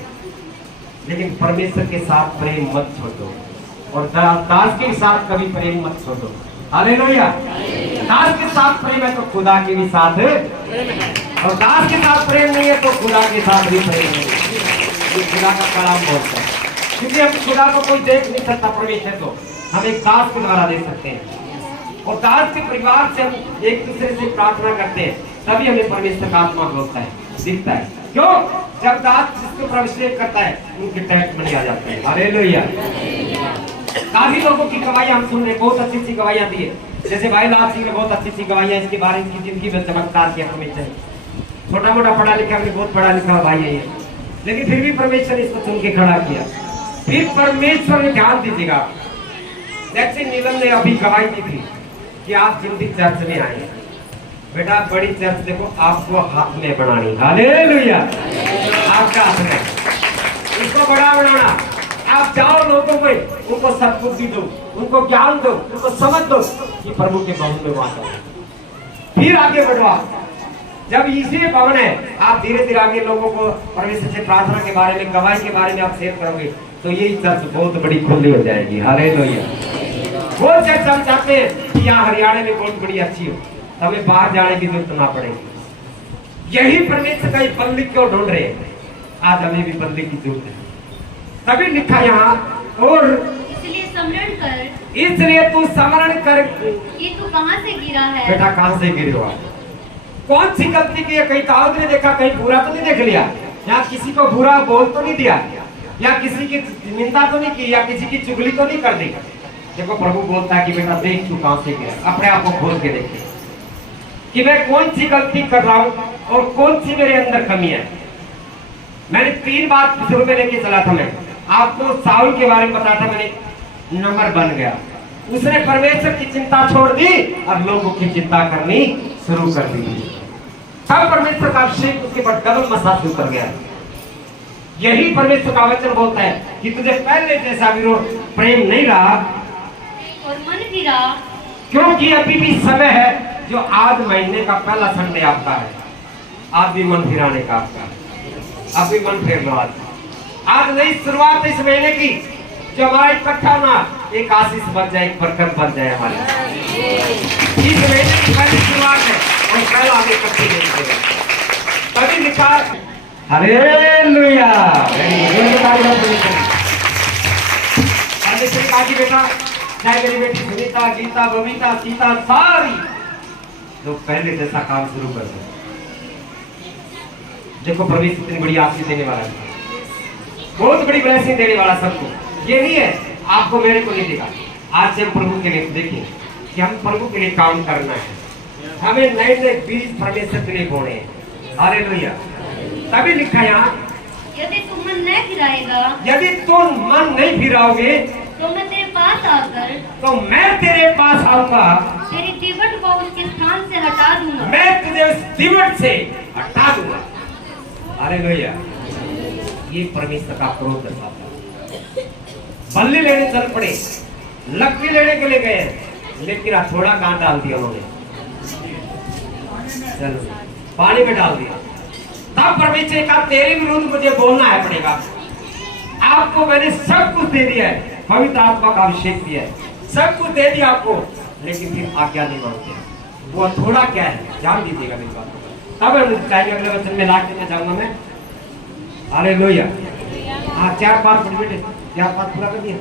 लेकिन परमेश्वर के साथ प्रेम मत छोड़ो, और दास के साथ कभी प्रेम मत छोड़ो। हालेलुया। दास के साथ प्रेम है तो खुदा के भी साथ है, और दास के साथ प्रेम नहीं है तो खुदा के साथ भी प्रेम नहीं है। ये खुदा का कलाम बोलता है, क्योंकि हम खुदा को कोई देख नहीं सकता, परमेश्वर को हम एक दास के द्वारा देख सकते हैं, और दास के परिवार से हम एक दूसरे से प्रार्थना करते हैं, तभी हमें परमेश्वर का आत्मा बोलता है, दिखता है। क्यों? जब दास जिसको प्रवेश करता है उनके टैक्स में आ जाते हैं। हालेलुया। काफी लोगों की गवाहियां हम सुन रहे, बहुत अच्छी अच्छी गवाहियां दी है, जैसे भाई लाल सिंह ने बहुत अच्छी अच्छी गवाहियां इसके बारे में, जिंदगी में चमत्कार किया परमेश्वर। छोटा मोटा पढ़ा लिखा, हमने बहुत पढ़ा लिखा भाई है ये, लेकिन फिर भी परमेश्वर ने इसको चुन के खड़ा किया। फिर परमेश्वर ने ध्यान दीजिएगा, जैसे नीलम ने अभी गवाही दी थी कि आप जिंदगी चर्च में आए, बेटा बड़ी चर्च देखो आपको हाथ में बनानी। हालेलुया। आपका हाथ में इसको बड़ा बनाना। आप जाओ लोगों को, उनको सद्बुद्धि दो, उनको ज्ञान दो, उनको समझ दो कि प्रभु के भवन में वास है। फिर आगे बढ़वा, जब इसी भवन है, आप धीरे धीरे आगे लोगों को परमेश्वर से प्रार्थना के बारे में, गवाही के बारे में आप शेयर करोगे, तो यही चर्च बहुत बड़ी खुली हो जाएगी। हालेलुया। वो चर्च हम चाहते हैं कि यहाँ हरियाणा में बहुत बड़ी अच्छी हो, हमें बाहर जाने की जरूरत ना पड़ेगी। यही परमेश्वर का बंदी क्यों ढूंढ रहे हैं? आज हमें भी बंदी की जरूरत है, तभी लिखा यहाँ, और इसलिए स्मरण कर, इसलिए तू स्मरण कर ये तू कहाँ से गिरा है। बेटा कहाँ से गिरे हो? कौन सी गलती की है? कहीं दाऊद ने देखा, कहीं बुरा तो नहीं देख लिया, या किसी को बुरा बोल तो नहीं दिया, या किसी की निंदा तो नहीं की, या किसी की चुगली तो नहीं कर दी। देखो प्रभु बोलता है कि बेटा देख तू कहाँ से गिरा, अपने आप को खोल के देखे कि मैं कौन सी गलती कर रहा हूँ और कौन सी मेरे अंदर कमी है। मैंने 3 बात शुरू में लेके चला था, मैं आपको साउल के बारे में बताया था, मैंने नंबर बन गया, उसने परमेश्वर की चिंता छोड़ दी और लोगों की चिंता करनी शुरू कर दी। तब परमेश्वर का अभिषेक उसके पर डबल मसाज शुरू कर गया। यही परमेश्वर का वचन बोलता है कि तुझे पहले जैसा विरोध प्रेम नहीं रहा और मन गिरा, क्योंकि अभी भी समय है जो आज महीने का पहला संडे आपका है, आप भी मन फिराने का आपका है, आप भी मन फेर लो। आज नई शुरुआत इस महीने की, जो हमारा इकट्ठा होना एक आशीष बन जाए, एक बरकत बन जाए हमारे। इस महीने की पहली शुरुआत है और पहला हमें इकट्ठे नहीं, तभी लिखा हालेलुया। बेटा चाहे मेरी बेटी सुनीता, गीता, बबीता, सीता, सारी लोग पहले जैसा काम शुरू कर दो। देखो परमेश्वर इतनी बड़ी आशीष देने वाला है, बहुत बड़ी ब्लेसिंग देने वाला सबको। ये नहीं है आपको मेरे को नहीं देगा। आज से हम प्रभु के लिए देखें कि हम प्रभु के लिए काम करना है, हमें नए नए बीज परमेश्वर के लिए बोने हैं। हालेलुया। तभी लिखा यहाँ, यदि तुम मन नहीं फिराएगा, यदि तुम मन नहीं फिराओगे तो मैं तेरे पास आकर तो मैं तेरे पास आऊंगा, तेरी दीवट को उसके स्थान से हटा दूंगा। मैं तुझे उस दीवट से हटा दूंगा। हालेलुया। ये परमेश्वर का क्रोध दर्शाता है। बल्ली लेने चल पड़े, लकड़ी लेने के लिए गए, लेकिन थोड़ा कहां डाल दिया उन्होंने, चलो पानी में डाल दिया। तब परमेश्वर का तेरे विरुद्ध मुझे बोलना है पड़ेगा। आपको मैंने सब कुछ दे दिया है, पवित्र आत्मा का अभिषेक दिया है, सब कुछ दे दिया आपको, लेकिन फिर आज्ञा नहीं मानते। वो थोड़ा क्या है जान दीजिएगा मेरी बात। तब चाहिए अगले वचन में लाके मैं जाऊंगा मैं। हालेलुया। हाँ 4-5 मिनट बेटे, 4-5 पूरा कर दिया।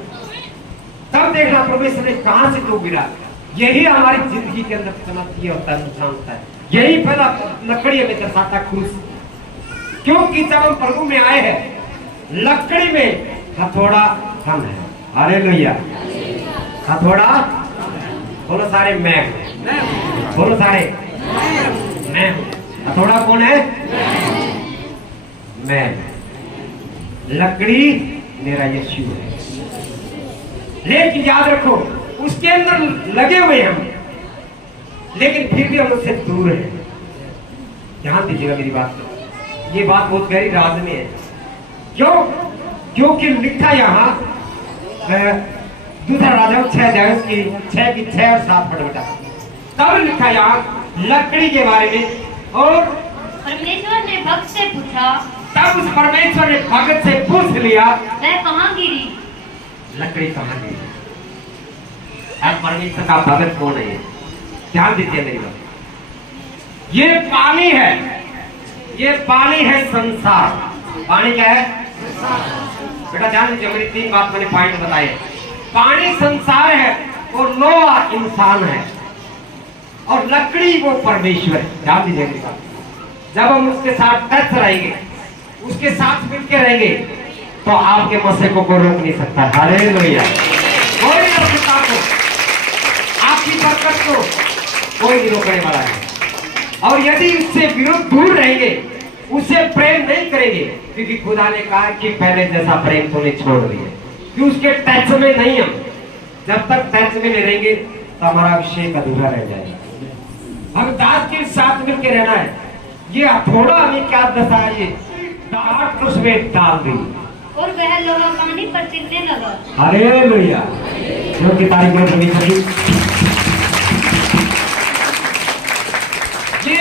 तब देखना परमेश्वर ने कहां से क्यों गिरा। यही हमारी जिंदगी के अंदर चमत्कार होता है, नुकसान होता है। यही पहला लकड़ी हमें दर्शाता खुश, क्योंकि जब हम प्रभु में आए हैं, लकड़ी में हथौड़ा हम है। हालेलुया। हथौड़ा बोलो सारे मैं, बोलो सारे मैं। हथौड़ा कौन है? मैं। लकड़ी मेरा यीशु है। लेकिन याद रखो उसके अंदर लगे हुए हम, लेकिन फिर भी हम उससे दूर हैं। ध्यान दीजिएगा मेरी बात, ये बात बहुत गहरी राज में है। क्यों? क्योंकि लिखा यहाँ दूसरा राजा 6 और 7 पढ़ बेटा। तब लिखा यहाँ लकड़ी के बारे में, और परमेश्वर ने भक्त से पूछा, तब उस परमेश्वर ने भगत से पूछ लिया, वह कहाँ गिरी? लकड़ी कहाँ गिरी? अब परमेश्वर का भगत कौन है? ध्यान दीजिए मेरी बात। ये पानी है, ये पानी है संसार। पानी क्या है? बेटा ध्यान दीजिए, मेरी 3 बात मैंने पॉइंट बताए। पानी संसार है और नोआ इंसान है, और लकड़ी वो परमेश्वर है। ध्यान दीजिए मेरी बात। जब हम उसके साथ टच रहेंगे, उसके साथ मिलकर रहेंगे, तो आपके मसले को कोई रोक नहीं सकता। हालेलुया। कोई नहीं रोक सकता आपको, आपकी बरकत को कोई नहीं रोकने वाला है। और यदि उससे विरुद्ध दूर रहेंगे, उसे प्रेम नहीं करेंगे, क्योंकि खुदा ने कहा कि पहले जैसा प्रेम तूने छोड़ दिया, कि उसके टच में नहीं। हम जब तक टच में नहीं रहेंगे तो हमारा अभिषेक अधूरा रह जाएगा। हम दास के साथ मिलकर रहना है। ये हथौड़ा हमें क्या दशा है? ये डांट उसमें डाल दी और वह लोहा पानी पर गिरने लगा। हालेलुया। जो की तारीफ में ये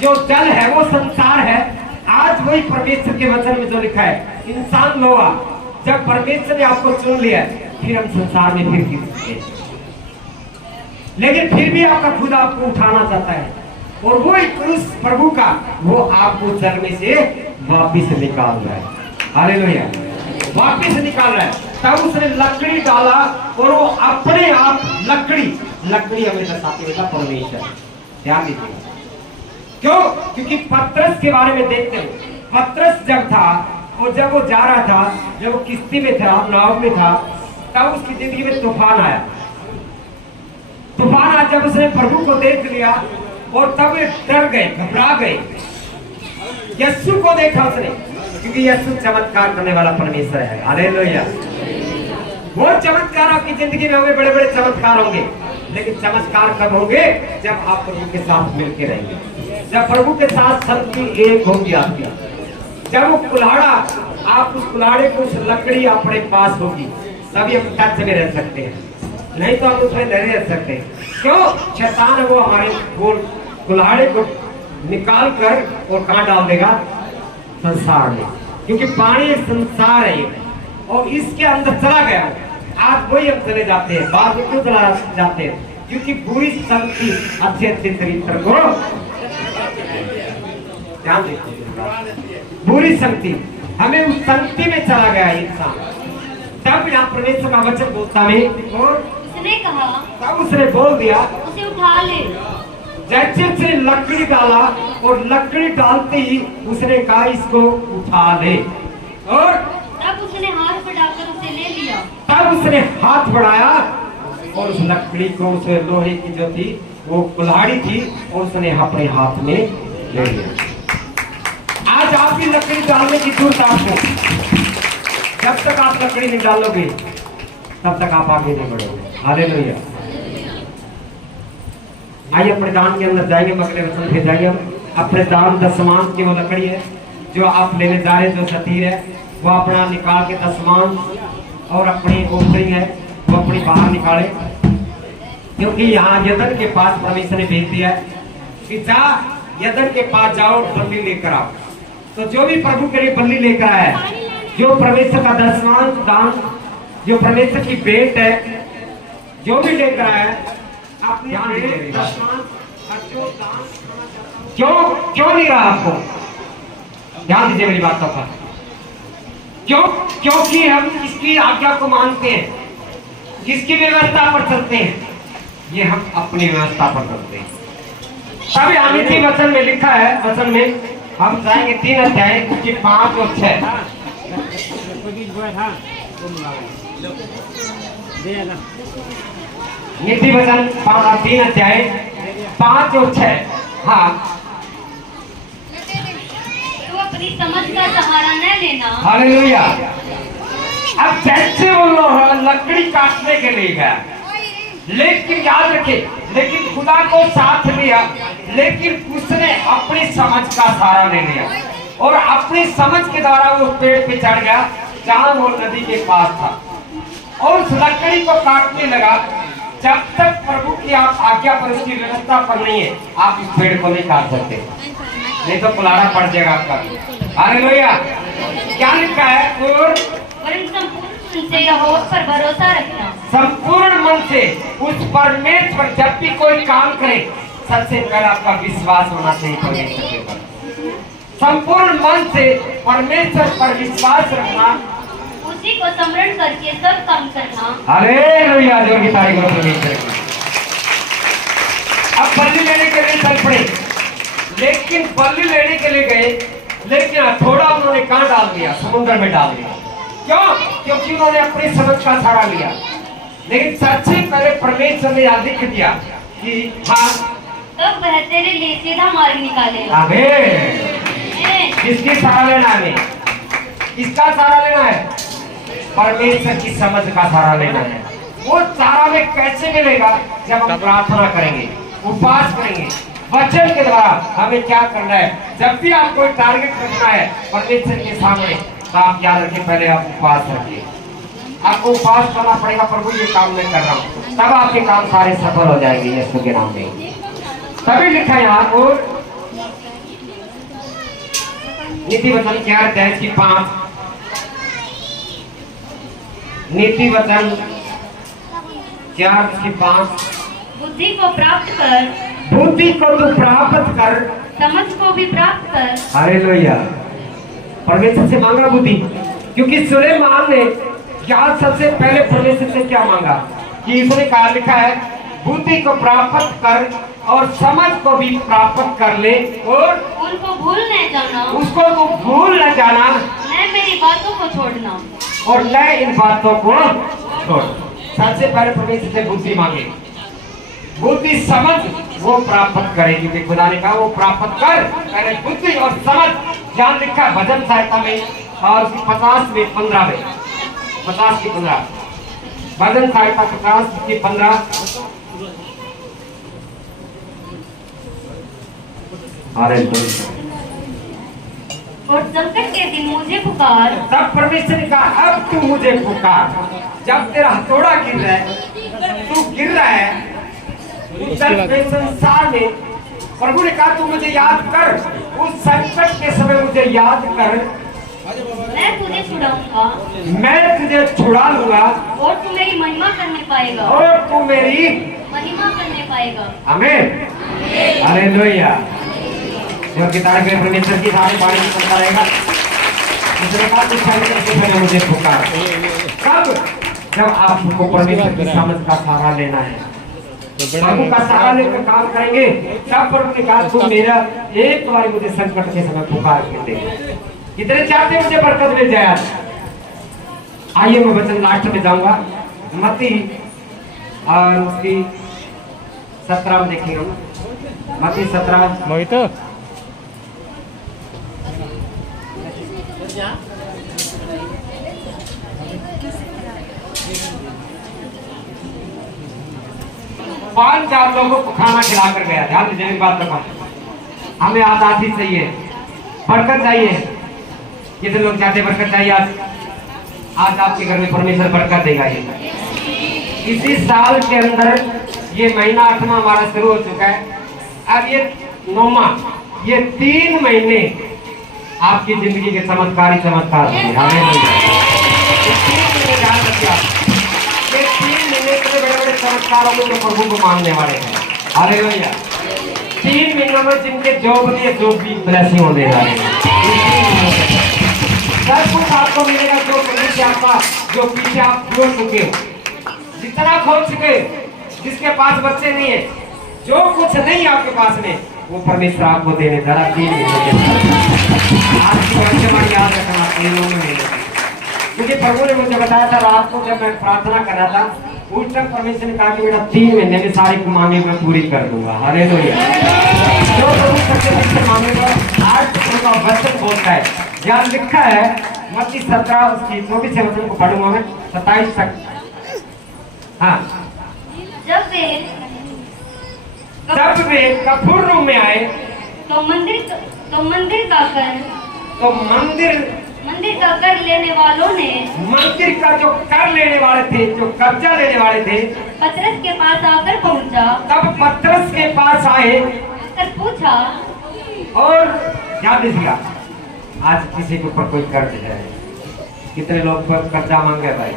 जो जल है वो संसार है। आज वही परमेश्वर के वचन में जो लिखा है, इंसान लोहा। जब परमेश्वर ने आपको चुन लिया, फिर हम संसार में फिर गिर सकते हैं, लेकिन फिर भी आपका खुदा आपको उठाना चाहता है, और वो एक क्रूस प्रभु का, वो आपको चरने से वापिस निकाल रहा है। हालेलुया। वापिस निकाल रहा है। तब उसने लकड़ी डाला, और वो अपने आप लकड़ी हमें दर्शाती है परमेश्वर। ध्यान दीजिएगा। क्यों? क्योंकि पतरस के बारे में देखते हो, पतरस जब था, और जब वो जा रहा था, जब वो किश्ती में था, नाव में था, तब उसकी जिंदगी में तूफान आया। तूफान आया जब उसने प्रभु को देख लिया, और तब वे डर गए, घबरा गए। यीशु को देखा उसने, क्योंकि यीशु चमत्कार करने वाला परमेश्वर है। हालेलुया। वो चमत्कार आपकी जिंदगी में होंगे, बड़े बड़े चमत्कार होंगे, लेकिन चमत्कार कब होंगे? जब आप प्रभु के साथ मिलकर रहेंगे, जब प्रभु के साथ शक्ति एक होगी आपकी, जब वो कुल्हाड़ा, आप उस कुल्हाड़े को, उस लकड़ी अपने पास होगी, तभी हम टच में रह सकते हैं। नहीं तो हम उसमें नहीं रह सकते। क्यों? शैतान है वो हमारे कुल्हाड़े को निकाल कर और कहाँ डाल देगा? संसार में, क्योंकि पानी संसार है ये, और इसके अंदर चला गया। आज वही हम चले जाते हैं। बाद में क्यों चला जाते हैं? क्योंकि बुरी शक्ति अच्छे अच्छे चरित्र को ध्यान देखो, बुरी शक्ति हमें उस शक्ति में चला गया इंसान। तब यहाँ परमेश्वर का वचन बोलता है और उसने कहा, तब उसने बोल दिया उसे उठा ले। जैसे से लकड़ी डाला और लकड़ी डालते ही उसने कहा इसको उठा ले, और तब उसने हाथ बढ़ाकर उसे ले लिया। तब उसने हाथ बढ़ाया और उस लकड़ी को, उस लोहे की जो थी वो कुल्हाड़ी थी, और उसने अपने हाथ में ले लिया। आज आप भी लकड़ी डालने की जरूरत आपको। जब तक आप लकड़ी नहीं डालोगे तब तक आप आगे नहीं बढ़ोगे। हालेलुया। आइए अपने दान के अंदर जाएंगे, अगले वचन पे जाएंगे। अपने दान दशमान की वो लकड़ी है जो आप लेने जा रहे हैं, जो सतीर है वो अपना निकाल के दशमान और अपनी ओखरी है वो अपनी बाहर निकाले, क्योंकि यहाँ यदन के पास परमेश्वर ने भेज दिया है कि जा यदन के पास जाओ बल्ली लेकर आओ। तो जो भी प्रभु के लिए बल्ली लेकर आया है, जो परमेश्वर का दशमान दान, जो परमेश्वर की भेंट है, जो भी लेकर आया है अपने दशमान क्यों नहीं रहा आपको? ध्यान दीजिए मेरी बातों पर। क्यों? क्योंकि हम इसकी आज्ञा को मानते हैं, इसकी व्यवस्था पर चलते हैं, ये हम अपनी व्यवस्था पर करते हैं। तब यहाँ इसी वचन में लिखा है, वचन में हम जाएंगे 3 अध्याय उसकी 5 और 6। नीति वचन 3 अध्याय 5 और 6। हाँ, तो अपनी समझ का सहारा न लेना। हालेलुया। अब जैसे वो लकड़ी काटने के लिए गया, लेकिन याद रखिए, लेकिन खुदा को साथ लिया, लेकिन उसने अपनी समझ का सहारा ले लिया और अपनी समझ के द्वारा वो पेड़ पे चढ़ गया जहां वो नदी के पास था, और उस लकड़ी को काटने लगा। जब तक प्रभु की आप आज्ञा पर, उसकी व्यवस्था पर नहीं है, आप इस पेड़ को नहीं काट सकते, नहीं तो कुल्हाड़ा पड़ जाएगा आपका। हालेलुया। क्या लिखा है? और संपूर्ण से यहोवा पर भरोसा रखना। संपूर्ण मन से उस परमेश्वर, जब भी कोई काम करे सबसे पहले आपका विश्वास होना चाहिए परमेश्वर के ऊपर। संपूर्ण मन से परमेश्वर पर विश्वास रखना, उसी को स्मरण करके सब काम करना। हालेलुया। जोर की तारीफ करो परमेश्वर की। अब बलि लेने के लिए चल पड़े, लेकिन बलि लेने के लिए गए, लेकिन हथौड़ा उन्होंने कहाँ डाल दिया? समुद्र में डाल दिया। क्यों? क्योंकि उन्होंने अपनी समझ का सहारा लिया। लेकिन सबसे पहले परमेश्वर ने यह लिख दिया कि हाँ, तब वह तेरे लिए सीधा मार्ग निकालेगा। आमीन। किसकी सहारा लेना है? किसका सहारा लेना है? परमेश्वर की समझ का सहारा लेना है। वो सहारा में कैसे मिलेगा? जब हम प्रार्थना करेंगे, उपवास करेंगे, वचन के द्वारा। हमें क्या करना है? जब भी आप कोई टारगेट रखना है परमेश्वर के सामने, तो आप याद रखिए, पहले आप उपवास रखिए। आपको उपवास करना पड़ेगा, प्रभु ये काम मैं कर रहा हूँ, तब आपके काम सारे सफल हो जाएंगे यीशु के नाम में। तभी लिखा है यहाँ। और नीति वचन 4 अध्याय 5, नीति वचन 4:5। बुद्धि को प्राप्त कर, बुद्धि को तू प्राप्त कर, समझ को भी प्राप्त कर। हालेलुया। परमेश्वर से मांगा बुद्धि, क्योंकि सुलेमान ने क्या सबसे पहले परमेश्वर से क्या मांगा? कि इसने कहा, लिखा है, बुद्धि को प्राप्त कर और समझ को भी प्राप्त कर ले, और उनको भूल न जाना, उसको तो भूल न जाना, न मेरी बातों को छोड़ना, और न इन बातों को छोड़। सबसे पहले परमेश्वर से बुद्धि मांगे, बुद्धि समझ वो प्राप्त करे, क्योंकि खुदा ने कहा वो प्राप्त कर। पहले बुद्धि और समझ। ध्यान लिखा है भजन सहायता में और 50 में 15 में, 50 की 15, भजन सहायता 50 की 15। और संकट के दिन मुझे पुकार। तब परमेश्वर ने कहा, अब तू मुझे पुकार। जब तेरा हथौड़ा गिर रहा है, तू तू गिर रहा है उस संसार में, प्रभु ने कहा तू मुझे याद कर, उस संकट के समय मुझे याद कर, मैं तुझे छुड़ाऊंगा मैं तुझे छुड़ा लूंगा और तू मेरी महिमा करने पाएगा। और तू मेरी महिमा करने पाएगा। आमीन, हालेलुया। जो गिटार पे परमेश्वर की सारी बाणी सुनता रहेगा, उसने कहा तू संकट के समय मुझे पुकार। कब? जब आपको परमेश्वर की समझ का सहारा लेना है, प्रभु का सहारा लेकर काम करेंगे, तब प्रभु ने कहा तू मेरा एक बार मुझे संकट के समय पुकार के दे। कितने चाहते मुझे बरकत मिल जाए आज? आइए मैं वचन लास्ट में जाऊंगा, मत्ती और उसकी 17 में देखेंगे हम। मत्ती 17 मोहित 5,000 लोगों को खाना खिलाकर गया। ध्यान दीजिए एक बात रखा, हमें आजादी चाहिए, बरकत चाहिए। कितने लोग चाहते बरकत चाहिए? आज आपके घर में परमेश्वर बरकत देगा। ये इसी साल के अंदर, ये महीना 8वां हमारा शुरू हो चुका है, अब ये 9वां, ये 3 महीने आपकी जिंदगी के चमत्कार होंगे। ये 3 महीने इतने बड़े बड़े चमत्कार होंगे जो प्रभु को मानने वाले हैं। हालेलुया। 3 महीनों में जिनके जॉब नहीं है, जॉब भी ब्लेसिंग होने वाले हैं। सब कुछ आपको मिलेगा जो पीछे आपका, जो पीछे आप खो चुके हो, जितना खो चुके, जिसके पास बच्चे नहीं है, जो कुछ नहीं है आपके पास में, वो परमेश्वर आपको देने जा रहा है। आज की वर्तमान याद रखना, 3 महीने मुझे प्रभु ने मुझे बताया था रात को जब मैं प्रार्थना कर रहा था, उस टाइम परमेश्वर ने कहा कि बेटा 3 महीने में सारी मांगे मैं पूरी कर दूंगा। हालेलुया। जो प्रभु सच्चे दिल से मांगेगा, आज उनका वचन बोलता है। यहाँ लिखा है मत्ती 17 उसकी 24 वचन को पढ़ूंगा मैं, 27 तक। हाँ, जब वे कफरनहूम में आए तो मंदिर का कर लेने वालों ने, मंदिर का जो कर लेने वाले थे, जो कब्जा लेने वाले थे, पतरस के पास आकर पहुंचा। तब पतरस के पास आए आकर पूछा। और याद दीजिएगा, आज किसी के ऊपर कोई कर्ज है, कितने लोग पर कर्जा मांगे भाई?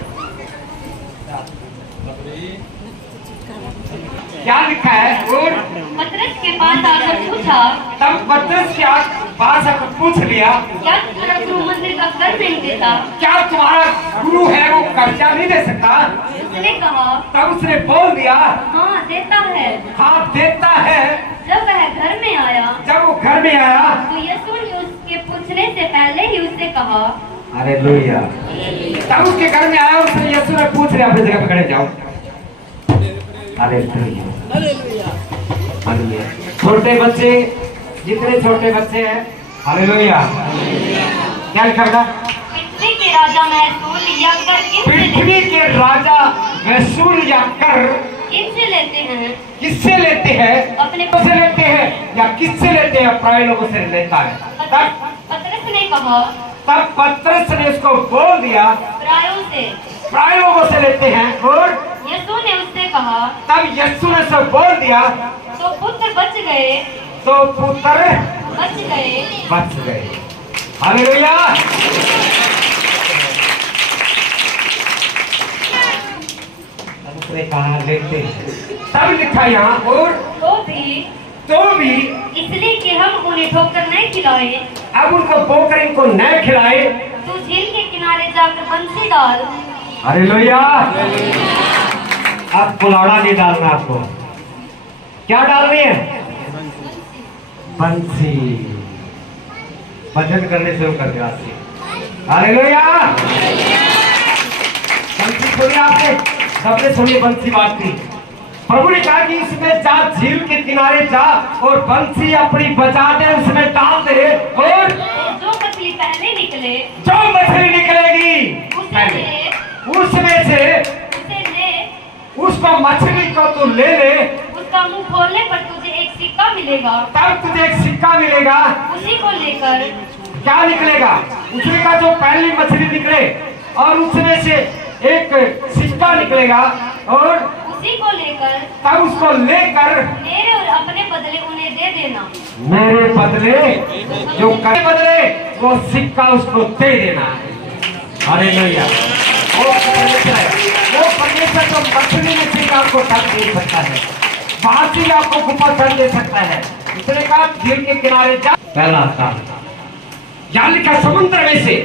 क्या लिखा है? और पतरस के पास आकर पूछा। तब पतरस के पास आकर पूछ लिया, क्या तुम्हारा गुरु मंदिर का कर नहीं देता? क्या तुम्हारा गुरु है वो कर्जा नहीं दे सकता? उसने कहा। तब उसने बोल दिया, हाँ देता है। हाँ देता है। जब वह घर में आया, जब वो घर में आया तो यीशु ने उसके पूछने से पहले ही उससे कहा। हालेलुया। तब उसके घर में आया, उसने यीशु ने पूछ लिया, अपनी जगह पे खड़े जाओ। हालेलुया। छोटे बच्चे, जितने छोटे बच्चे हैं, हालेलुया। क्या लिखा बेटा? पृथ्वी के राजा महसूल या कर पृथ्वी के राजा महसूल या कर किससे लेते हैं? किससे लेते हैं? अपने से लेते हैं या किससे लेते हैं? प्राय लोगों से लेता है। पतरस ने कहा। तब पतरस ने उसको बोल दिया, प्राय लोगों से लेते हैं। और यीशु ने उससे कहा। तब यीशु ने उसे बोल दिया, तो पुत्र बच गए। तो पुत्र बच गए। बच गए। हालेलुया। उसने कहा लेते। तब लिखा यहाँ, और तो भी इसलिए कि हम उन्हें ठोकर नहीं खिलाए। अब उनको पोकर इनको न खिलाए, तू झील के किनारे जाकर बंसी डाल। हालेलुया। अब कुलाड़ा नहीं डालना, आपको क्या डालनी है? बंसी। भजन करने शुरू कर दिया। हालेलुया। बंसी सुनिए, आपने सबने सुनी बंसी बात की। प्रभु ने कहा कि इसमें जा, झील के किनारे जा और बंसी अपनी बचा दे, उसमें डाल दे, और जो मछली पहले निकले, जो मछली निकलेगी उसमें से उसको, मछली को तू ले ले, उसका मुंह खोलने पर तुझे एक सिक्का मिलेगा। तब तुझे एक सिक्का मिलेगा। उसी को लेकर क्या निकलेगा? उसमें का जो पहली मछली निकले और उसमें से एक सिक्का निकलेगा, और उसी को लेकर तब उसको लेकर मेरे और अपने बदले उन्हें दे देना। मेरे बदले जो करे बदले वो सिक्का उसको दे देना है। हालेलुया। वो परमेश्वर जो मछली में से आपको धन दे सकता है, बाहर से आपको गुफा धन दे सकता है। इसने कहा झील के किनारे जा। पहला स्थान यानी लिखा समुद्र में से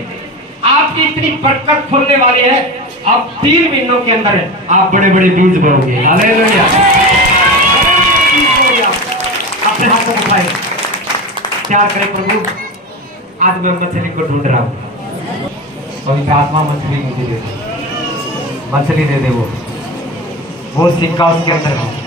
आपकी इतनी बरकत खुलने वाली है, अब 3 महीनों के अंदर आप बड़े बड़े बीज बोओगे। हालेलुया। अपने हाथों को उठाए, क्या करे प्रभु, आज मैं मछली को ढूंढ रहा हूँ। पवित्र आत्मा मछली मुझे दे दे, मछली दे दे, वो सिक्का उसके अंदर है।